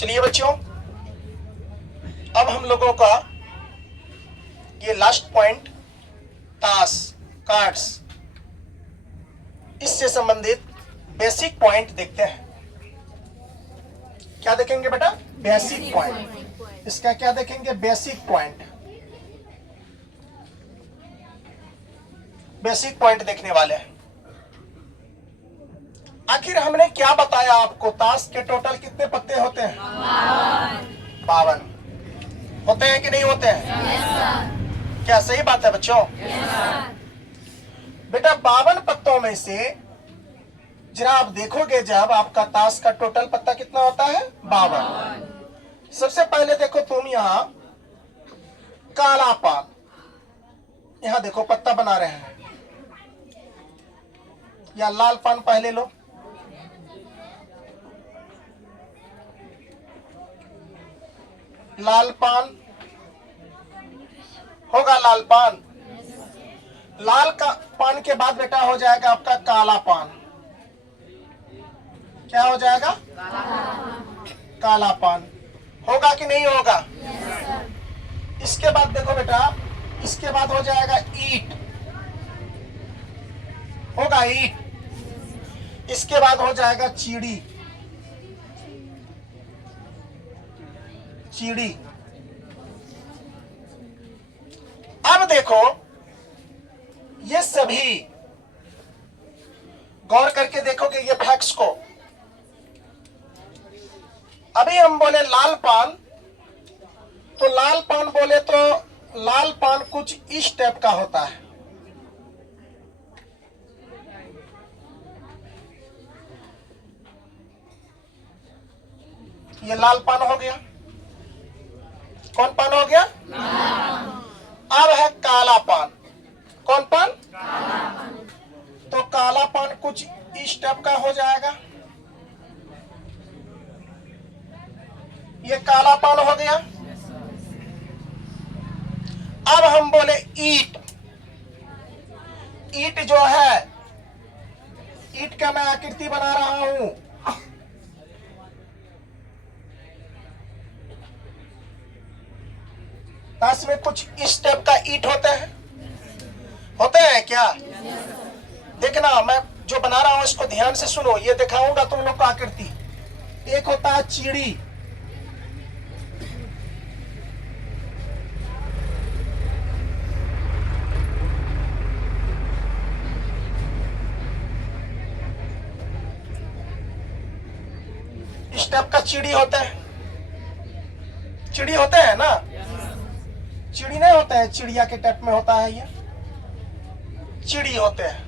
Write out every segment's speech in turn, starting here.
चलिए बच्चों, अब हम लोगों का ये लास्ट पॉइंट ताश कार्ड्स, इससे संबंधित बेसिक पॉइंट देखते हैं। क्या देखेंगे बेटा? Basic point. इसका क्या देखेंगे? Basic point. बेसिक पॉइंट देखने वाले हैं। आखिर हमने क्या बताया आपको? ताश के टोटल कितने पत्ते होते हैं? 52 होते हैं कि नहीं होते हैं? yes, क्या सही बात है बच्चों? yes, बेटा 52 पत्तों में से जरा आप देखोगे, जब आपका ताश का टोटल पत्ता कितना होता है? 52। सबसे पहले देखो तुम यहाँ काला पान, यहाँ देखो पत्ता बना रहे हैं, या लाल पान पहले लो। लाल पान होगा, लाल पान। लाल का पान के बाद बेटा हो जाएगा आपका काला पान। क्या हो जाएगा? काला पान। होगा कि नहीं होगा? इसके बाद देखो बेटा, इसके बाद हो जाएगा ईंट। होगा ईंट। इसके बाद हो जाएगा चीड़ी। चीड़ी। अब देखो ये सभी गौर करके देखोगे ये फैक्ट्स को। अभी हम बोले लाल पान, तो लाल पान बोले तो लाल पान कुछ इस टाइप का होता है। ये लाल पान हो गया। कौन पान हो गया? अब है काला पान। कौन पान? काला पान। तो काला पान कुछ इस टाइप का हो जाएगा। ये काला पान हो गया। अब हम बोले ईंट। ईंट जो है, ईंट का मैं आकृति बना रहा हूं। ताश में कुछ इस टाइप का ईंट होते हैं। होते हैं क्या? देखना, मैं जो बना रहा हूं इसको ध्यान से सुनो। ये दिखाऊंगा तुम लोग को आकृति। एक होता है चिड़ी, इस टाइप का चिड़ी होता है। चिड़ी होते हैं ना? चिड़ी नहीं होता है, चिड़िया के टाइप में होता है। ये चिड़ी होते हैं।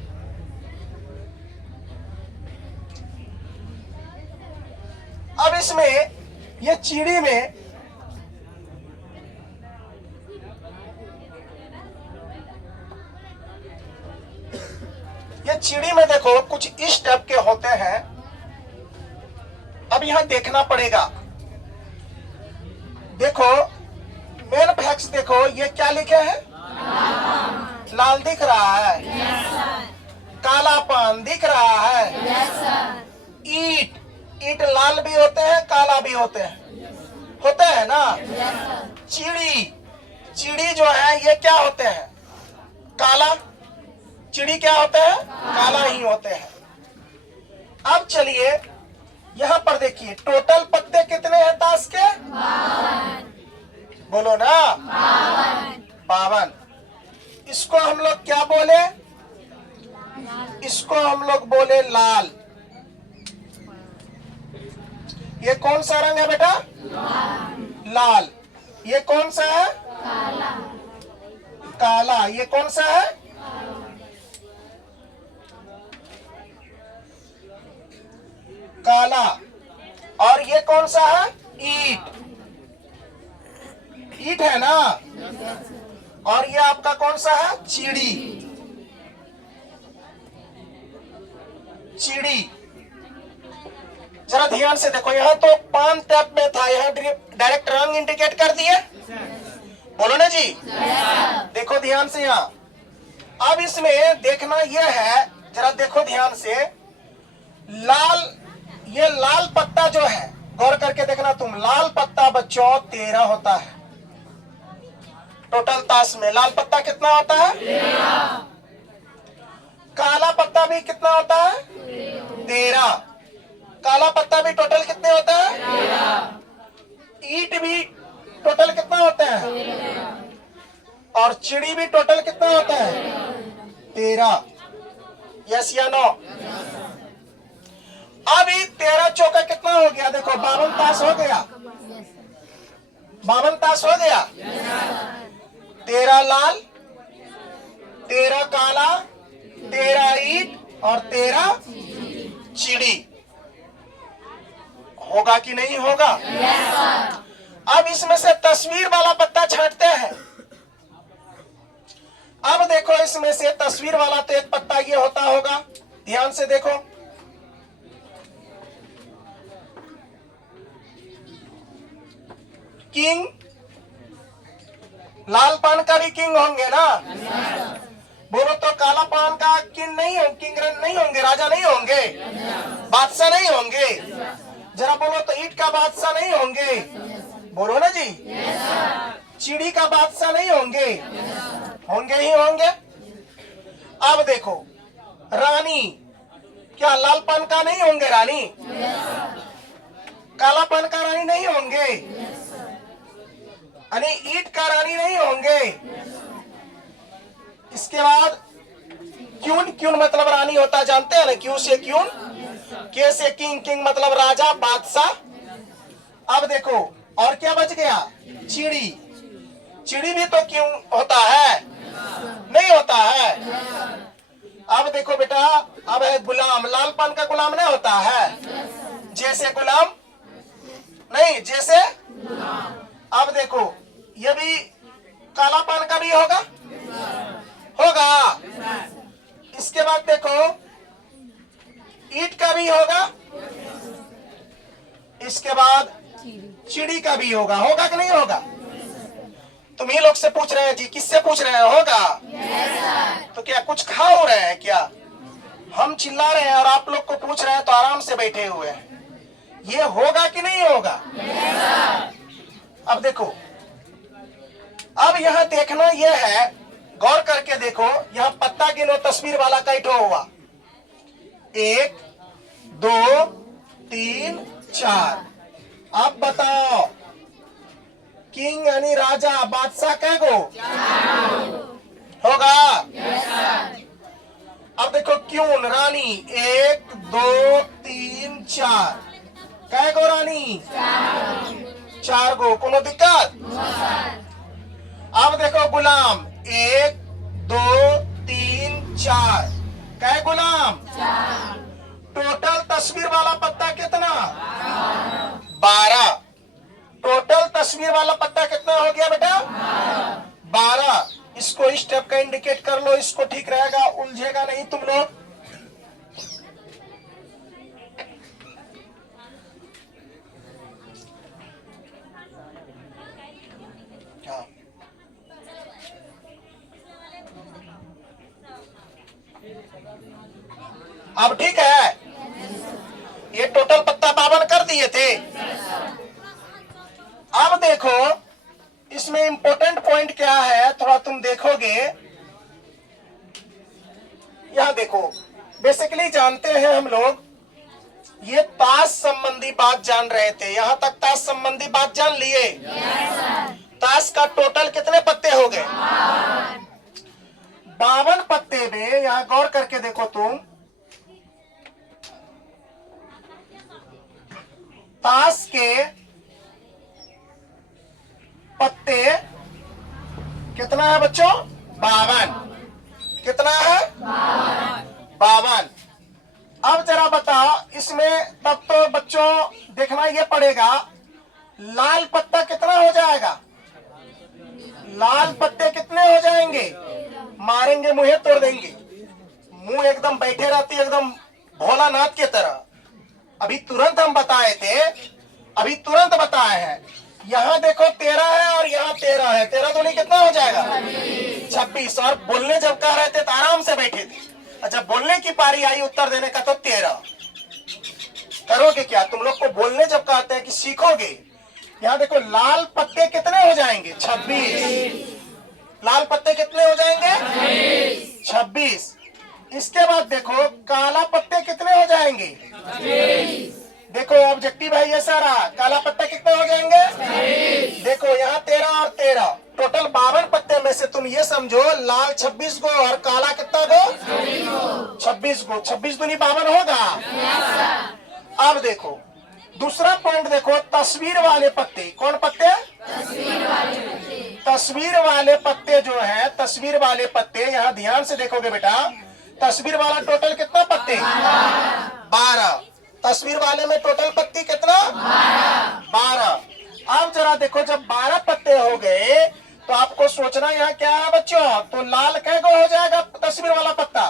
अब इसमें ये चिड़ी में देखो कुछ इस टाइप के होते हैं। अब यहां देखना पड़ेगा। देखो मेन फैक्ट्स देखो, ये क्या लिखे हैं? लाल दिख रहा है? yes, काला पान दिख रहा है? yes, ईंट। ईंट लाल भी होते हैं, काला भी होते हैं। होते हैं ना? yes, चिड़ी। चिड़ी जो है ये क्या होते हैं? काला। चिड़ी क्या होते हैं? काला ही होते हैं। अब चलिए यहां पर देखिए, टोटल पत्ते कितने हैं ताश के? 52। बोलो ना? 52। इसको हम लोग क्या बोले? इसको हम लोग बोले लाल। ये कौन सा रंग है बेटा? लाल। ये कौन सा है? काला। ये कौन सा है? काला। और ये कौन सा है? ईंट। ईंट है ना? और ये आपका कौन सा है? चिड़ी। चिड़ी। जरा ध्यान से देखो, यहाँ तो पान टैप में था, यहाँ डायरेक्ट रंग इंडिकेट कर दिए। बोलो ना जी? देखो ध्यान से यहाँ। अब इसमें देखना यह है, जरा देखो ध्यान से, लाल, ये लाल पत्ता जो है, गौर करके देखना तुम, लाल पत्ता बच्चों 13 होता है टोटल ताश में। लाल पत्ता कितना होता है? 13। काला पत्ता भी कितना होता है? 13। काला पत्ता भी टोटल कितने होता है? 13। ईंट भी टोटल कितना होता है? 13। और चिड़ी भी टोटल कितना होता है? 13। यस या नो? अभी 13 चौका कितना हो गया? देखो 52 ताश हो गया। 52 ताश हो गया। 13 लाल, 13 काला, 13 ईंट और 13 चिड़ी। होगा कि नहीं होगा? अब इसमें से तस्वीर वाला पत्ता छांटते हैं। अब देखो इसमें से तस्वीर वाला तो एक पत्ता ये होता होगा, ध्यान से देखो। किंग, लाल पान का भी किंग होंगे ना? बोलो तो काला पान का किंग नहीं हो, किंग नहीं होंगे, राजा नहीं होंगे, बादशाह नहीं होंगे? जरा बोलो तो ईंट का बादशाह नहीं होंगे? बोलो ना जी। चिड़ी का बादशाह नहीं होंगे? होंगे ही होंगे। अब देखो रानी, क्या लाल पान का नहीं होंगे रानी? काला पान का रानी नहीं होंगे? यानी ईंट का रानी नहीं होंगे? इसके बाद क्यून, क्यून मतलब रानी होता है, जानते हैं ना? क्यू से क्यून, के से किंग, किंग मतलब राजा बादशाह। अब देखो और क्या बच गया? चिड़ी। चिड़ी भी तो क्यों होता है? नहीं होता है। अब देखो बेटा, अब है गुलाम। लाल पान का गुलाम नहीं होता है? जैसे गुलाम नहीं, जैसे। अब देखो ये भी काला पान का भी होगा, होगा। इसके बाद देखो ईंट का भी होगा, इसके बाद चिड़ी का भी होगा। होगा कि नहीं होगा? तुम ही लोग से पूछ रहे हैं जी, किससे पूछ रहे हैं? होगा? तो क्या कुछ खा हो रहे हैं क्या? हम चिल्ला रहे हैं और आप लोग को पूछ रहे हैं तो आराम से बैठे हुए हैं। ये होगा कि नहीं होगा? अब देखो, अब यहाँ देखना ये है, गौर करके देखो, यहाँ पत्ता गिनो तस्वीर वाला कैठो हुआ। 1 2 3 4। अब बताओ किंग यानी राजा बादशाह कै गो होगा? अब देखो क्यून रानी, 1 2 3 4। कै गो रानी? 4 गो। कोनो दिक्कत? अब देखो गुलाम, 1 2 3 4। कै गुलाम? 4। टोटल तस्वीर वाला पत्ता कितना? 12। टोटल तस्वीर वाला पत्ता कितना हो गया बेटा? 12। इसको इस स्टेप का इंडिकेट कर लो, इसको ठीक रहेगा, उलझेगा नहीं तुम लोग। अब ठीक है, ये टोटल पत्ता 52 कर दिए थे। अब देखो इसमें इंपॉर्टेंट पॉइंट क्या है, थोड़ा तुम देखोगे। यहां देखो, बेसिकली जानते हैं हम लोग, ये ताश संबंधी बात जान रहे थे। यहां तक ताश संबंधी बात जान लिए? ताश का टोटल कितने पत्ते हो गए? 52 पत्ते में। यहां गौर करके देखो तुम, ताश के पत्ते कितना है बच्चों? 52। कितना है? 52। अब जरा बताओ इसमें, तब तो बच्चों देखना ये पड़ेगा, लाल पत्ता कितना हो जाएगा? लाल पत्ते कितने हो जाएंगे? मारेंगे मुंह तोड़ देंगे। मुंह एकदम बैठे रहती एकदम भोलानाथ की तरह। अभी तुरंत हम बताए थे, अभी तुरंत बताए हैं। यहाँ देखो 13 है और यहाँ 13 है। 13 दूनी कितना हो जाएगा? 26। और बोलने जब कह रहे थे तो आराम से बैठे थे, जब बोलने की पारी आई उत्तर देने का तो 13। करोगे क्या? तुम लोग को बोलने जब कहते हैं कि सीखोगे, यहाँ देखो लाल पत्ते कितने हो जाएंगे? 26। लाल पत्ते कितने हो जाएंगे? 26। इसके बाद देखो काला पत्ते कितने हो जाएंगे? देखो ऑब्जेक्टिव है ये सारा। काला पत्ता कितने हो जाएंगे? देखो यहाँ 13 और 13, टोटल 52 पत्ते में से तुम ये समझो लाल 26 गो और काला कितना गो? 26 गो। 26 दूनी 52 होगा। अब देखो दूसरा पॉइंट देखो, तस्वीर वाले पत्ते। कौन पत्ते? तस्वीर वाले पत्ते जो है, तस्वीर वाले पत्ते, यहाँ ध्यान से देखोगे बेटा, तस्वीर वाला टोटल कितना पत्ते? 12। तस्वीर वाले में टोटल पत्ती कितना? 12। अब जरा देखो जब 12 पत्ते हो गए तो आपको सोचना यहाँ क्या है बच्चों? तो लाल कै गो हो जाएगा तस्वीर वाला पत्ता?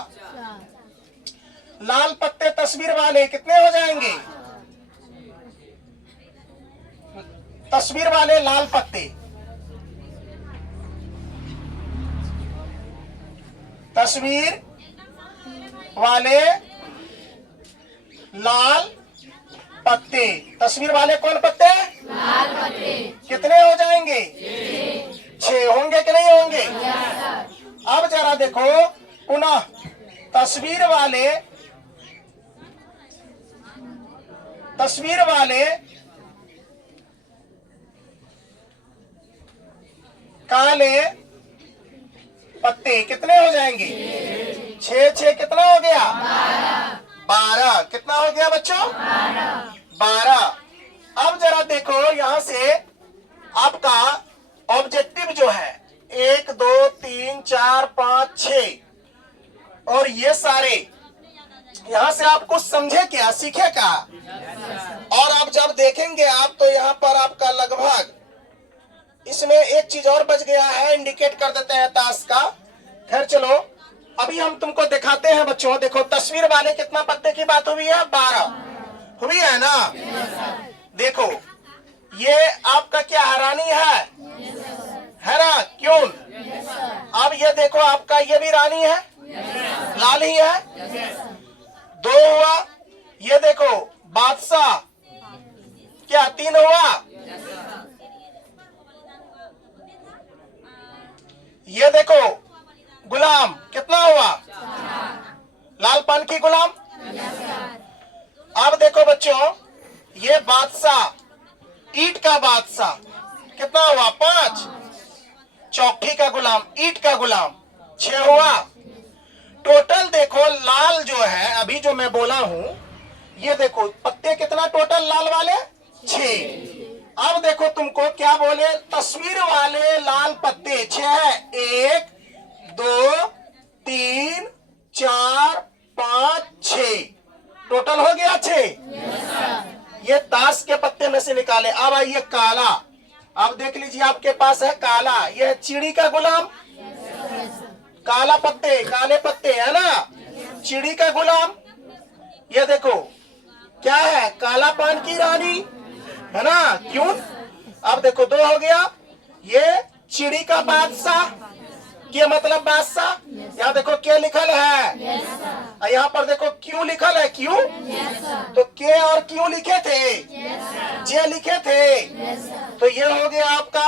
लाल पत्ते तस्वीर वाले कितने हो जाएंगे? तस्वीर वाले लाल पत्ते, तस्वीर वाले लाल पत्ते, तस्वीर वाले कौन पत्ते? लाल पत्ते। कितने हो जाएंगे? 6 होंगे कि नहीं होंगे? अब जरा देखो पुनः तस्वीर वाले काले पत्ते कितने हो जाएंगे? 6 कितना हो गया? 12। कितना हो गया बच्चों? 12। अब जरा देखो यहां से आपका ऑब्जेक्टिव जो है 1 2 3 4 5 6 और ये सारे यहां से आप कुछ समझे क्या, सीखे क्या? और आप जब देखेंगे आप तो यहाँ पर आपका लगभग इसमें एक चीज और बच गया है, इंडिकेट कर देते हैं ताश का। खैर चलो अभी हम तुमको दिखाते हैं बच्चों। देखो तस्वीर वाले कितना पत्ते की बात हुई है? 12 हुई है ना? देखो ये आपका क्या रानी है ना? क्यों? अब ये देखो आपका ये भी रानी है, लाल ही है। 2 हुआ। ये देखो बादशाह क्या 3 हुआ। ये देखो गुलाम कितना हुआ? लाल पान की गुलाम। अब देखो बच्चों ये बादशाह, ईंट का बादशाह कितना हुआ? 5। चौकी का गुलाम, ईंट का गुलाम 6 हुआ। टोटल देखो लाल जो है अभी जो मैं बोला हूं, ये देखो पत्ते कितना टोटल लाल वाले? 6। अब देखो तुमको क्या बोले, तस्वीर वाले लाल पत्ते 6। 1 2 3 4 5 6 टोटल हो गया 6। ये ताश के पत्ते में से निकाले। अब आइए काला। अब देख लीजिए आपके पास है काला, यह चिड़ी का गुलाम। काला पत्ते, काले पत्ते है ना, चिड़ी का गुलाम। ये देखो क्या है? काला पान की रानी है ना? क्यों? अब देखो 2 हो गया। ये चिड़ी का बादशाह, के मतलब बादशाह। यहाँ देखो क्या लिखल है, यहाँ पर देखो क्यों लिखल है। क्यों? तो के और क्यों लिखे थे? जे लिखे थे। तो ये हो गया आपका,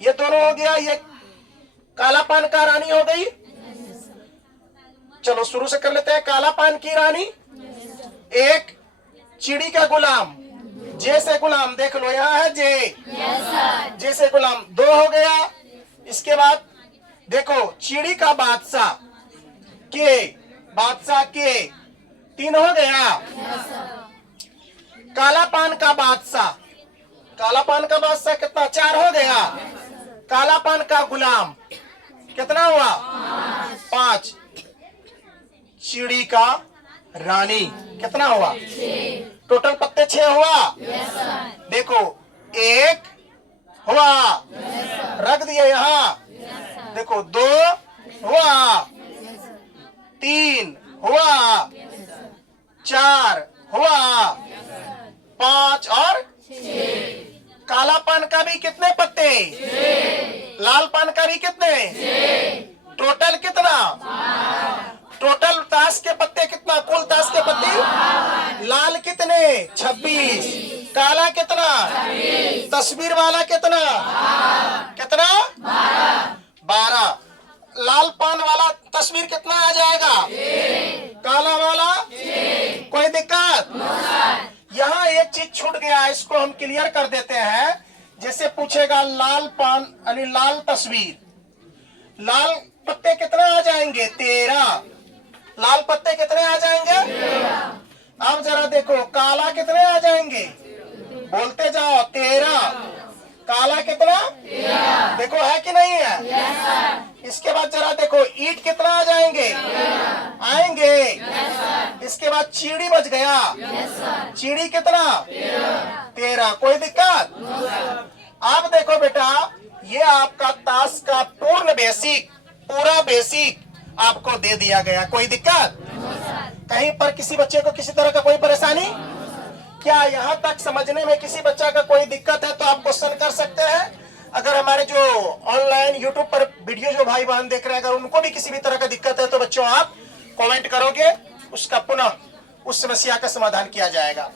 ये दोनों हो गया। ये काला पान का रानी हो गई। चलो शुरू से कर लेते हैं। काला पान की रानी, 1 चिड़ी का गुलाम, जे से गुलाम, देख लो यहाँ है जे, जे से गुलाम 2 हो गया। इसके बाद देखो चिड़ी का बादशाह, के बादशाह के 3 हो गया। काला पान का बादशाह, काला पान का बादशाह कितना? 4 हो गया। काला पान का गुलाम कितना हुआ? 5। चिड़ी का रानी कितना हुआ? टोटल पत्ते 6 हुआ। देखो 1 हुआ, रख दिया यहाँ। देखो 2 हुआ, 3 हुआ, 4 हुआ, 5 और 6। काला पान का भी कितने पत्ते? 6। लाल पान का भी कितने? 6। टोटल कितना? 5। टोटल ताश के पत्ते कितना? कुल ताश के पत्ते 52। लाल कितने कितने? 26। काला कितना? तस्वीर वाला कितना? कितना? 12। लाल पान वाला तस्वीर कितना आ जाएगा? काला वाला? कोई दिक्कत? यहाँ एक चीज छूट गया, इसको हम क्लियर कर देते हैं। जैसे पूछेगा लाल पान यानी लाल तस्वीर, लाल पत्ते कितने आ जाएंगे? 13। लाल पत्ते कितने आ जाएंगे? अब जरा देखो काला कितने आ जाएंगे? बोलते जाओ। 13। काला कितना? देखो है कि नहीं है? इसके बाद जरा देखो ईंट कितना आ जाएंगे? आएंगे। इसके बाद चीड़ी बच गया। चीड़ी कितना? 13। कोई दिक्कत? अब देखो बेटा, ये आपका ताश का पूर्ण बेसिक, पूरा बेसिक आपको दे दिया गया। कोई दिक्कत? कहीं पर किसी बच्चे को किसी तरह का कोई परेशानी? क्या यहाँ तक समझने में किसी बच्चा का कोई दिक्कत है तो आप क्वेश्चन कर सकते हैं। अगर हमारे जो ऑनलाइन यूट्यूब पर वीडियो जो भाई बहन देख रहे हैं, अगर उनको भी किसी भी तरह का दिक्कत है तो बच्चों आप कमेंट करोगे, उसका पुनः उस समस्या का समाधान किया जाएगा।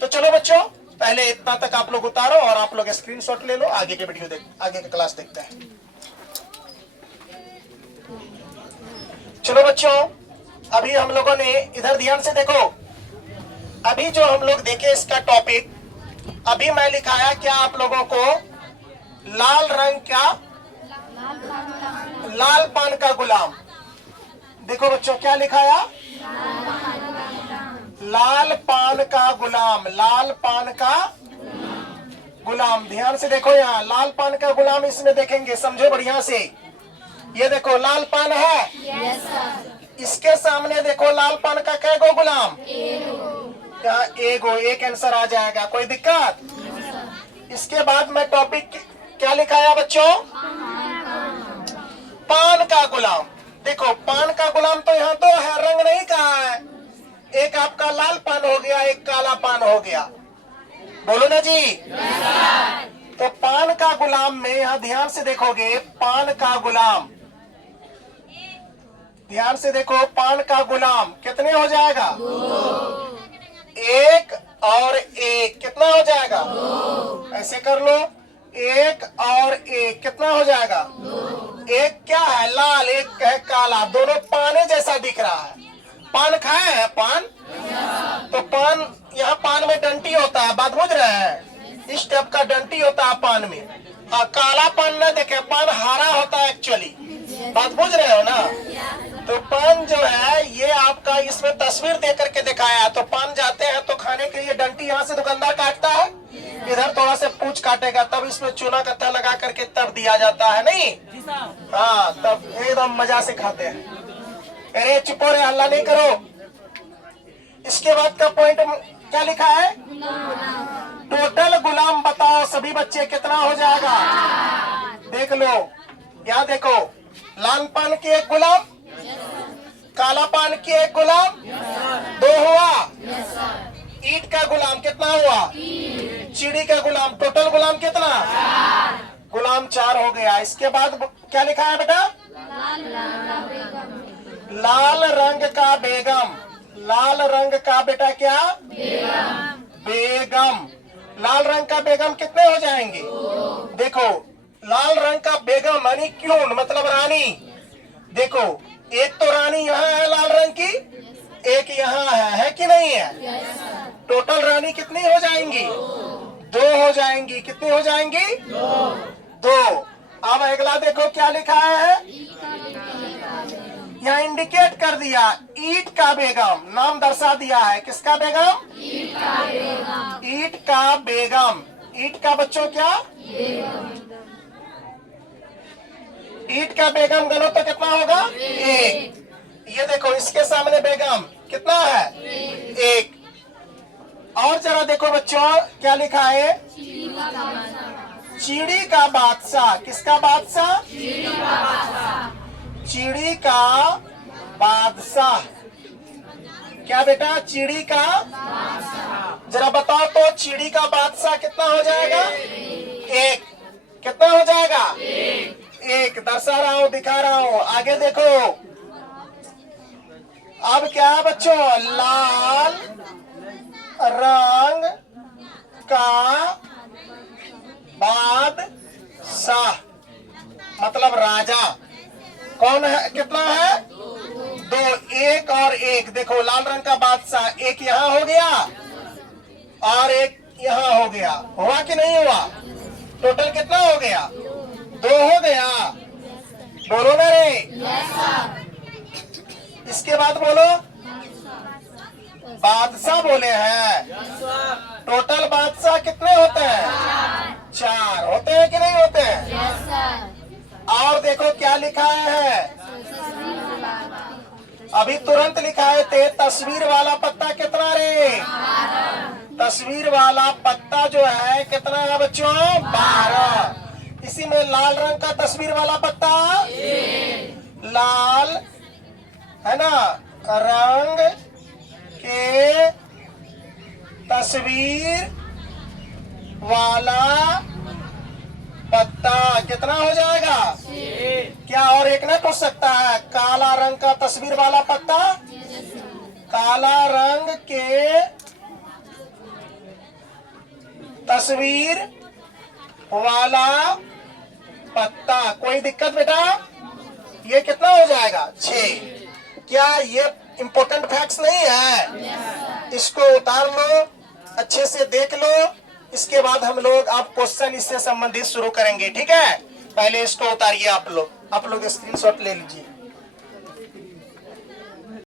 तो चलो बच्चों, पहले इतना तक आप लोग उतारो और आप लोग स्क्रीनशॉट ले लो। आगे के वीडियो आगे के क्लास देखते हैं। चलो बच्चों, अभी हम लोगों ने इधर ध्यान से देखो। अभी जो हम लोग देखे इसका टॉपिक, अभी मैं लिखाया क्या आप लोगों को? लाल रंग क्या? लाल पान का गुलाम। देखो बच्चों क्या लिखाया? लाल पान का गुलाम। लाल पान का गुलाम। ध्यान से देखो, यहाँ लाल पान का गुलाम इसमें देखेंगे, समझो बढ़िया से। ये देखो लाल पान है। इसके सामने देखो लाल पान का कै गो गुलाम? यहाँ एगो, एक आंसर आ जाएगा। कोई दिक्कत? इसके बाद मैं टॉपिक क्या लिखाया बच्चों? पान का गुलाम। देखो पान का गुलाम तो यहाँ तो है, रंग नहीं कहा है। एक आपका लाल पान हो गया, एक काला पान हो गया। बोलो ना जी। तो पान का गुलाम में यहाँ ध्यान से देखोगे, पान का गुलाम, ध्यान से देखो, पान का गुलाम कितने हो जाएगा? 1 और 1 कितना हो जाएगा? ऐसे कर लो, 1 और 1 कितना हो जाएगा? 1 क्या है? लाल, 1 है काला। दोनों पाने जैसा दिख रहा है। पान खाए हैं? पान तो पान, यहाँ पान में डंटी होता है, बात बुझ रहे हैं? इस टाइप का डंटी होता है पान में। काला पान न देखे, पान हरा होता है एक्चुअली। बात बुझ रहे हो ना? तो पान जो है ये आपका इसमें तस्वीर दे करके दिखाया। तो पान जाते हैं तो खाने के लिए डंटी यहाँ से दुकानदार काटता है, इधर थोड़ा से पूंछ काटेगा, तब इसमें चूना कत्था लगा करके तब दिया जाता है। नहीं? हाँ, तब एकदम मजा से खाते हैं। अरे चुपो रे, हल्ला नहीं करो। इसके बाद का पॉइंट क्या लिखा है? टोटल गुलाम बताओ सभी बच्चे कितना हो जाएगा? देख लो, यहाँ देखो, लाल पान की एक गुलाम, काला पान की एक गुलाम, 2 हुआ। ईंट का गुलाम कितना हुआ? चीड़ी का गुलाम, टोटल गुलाम कितना? गुलाम 4 हो गया। इसके बाद क्या लिखा है बेटा? लाल रंग का बेगम। लाल रंग का बेटा क्या? बेगम। लाल रंग का बेगम कितने हो जाएंगे? देखो लाल रंग का बेगम यानी क्यून, मतलब रानी। देखो एक तो रानी यहाँ है लाल रंग की, एक यहाँ है कि नहीं है? टोटल रानी कितनी हो जाएंगी? 2 हो जाएंगी। कितनी हो जाएंगी? 2। अब अगला देखो क्या लिखा है, यहाँ इंडिकेट कर दिया, ईंट का बेगम, नाम दर्शा दिया है। किसका बेगम? ईंट का बेगम। ईंट का बच्चों क्या? ईंट का बेगम गनो तो कितना होगा? 1। ये देखो इसके सामने बेगम कितना है? 1। और जरा देखो बच्चों क्या लिखा है, चीड़ी का बादशाह। किसका बादशाह? चीड़ी का बादशाह। क्या बेटा? चीड़ी का। जरा बताओ तो चीड़ी का बादशाह कितना हो जाएगा? 1। कितना हो जाएगा? 1। दर्शा रहा हूं, दिखा रहा हूं। आगे देखो, अब क्या है बच्चों? लाल रंग का बादशाह मतलब राजा। कौन है, कितना है, दो, एक और एक। देखो लाल रंग का बादशाह, एक यहाँ हो गया और एक यहाँ हो गया, हुआ कि नहीं हुआ? टोटल कितना हो गया? दो हो गया। बोलो ना रे। इसके बाद बोलो, बादशाह बोले हैं। टोटल बादशाह कितने होते हैं? चार होते हैं कि नहीं होते हैं? और देखो क्या लिखा है, अभी तुरंत लिखा है ते तस्वीर वाला पत्ता कितना रे? तस्वीर वाला पत्ता जो है कितना है बच्चों? 12। इसी में लाल रंग का तस्वीर वाला पत्ता, लाल है ना, रंग के तस्वीर वाला पत्ता कितना हो जाएगा? क्या और एक ना पूछ सकता है? काला रंग का तस्वीर वाला पत्ता, काला रंग के तस्वीर वाला पत्ता। कोई दिक्कत बेटा? ये कितना हो जाएगा? 6। क्या ये इंपॉर्टेंट फैक्ट्स नहीं है? इसको उतार लो, अच्छे से देख लो। इसके बाद हम लोग अब क्वेश्चन इससे संबंधित शुरू करेंगे, ठीक है? पहले इसको उतारिए आप लोग स्क्रीनशॉट ले लीजिए।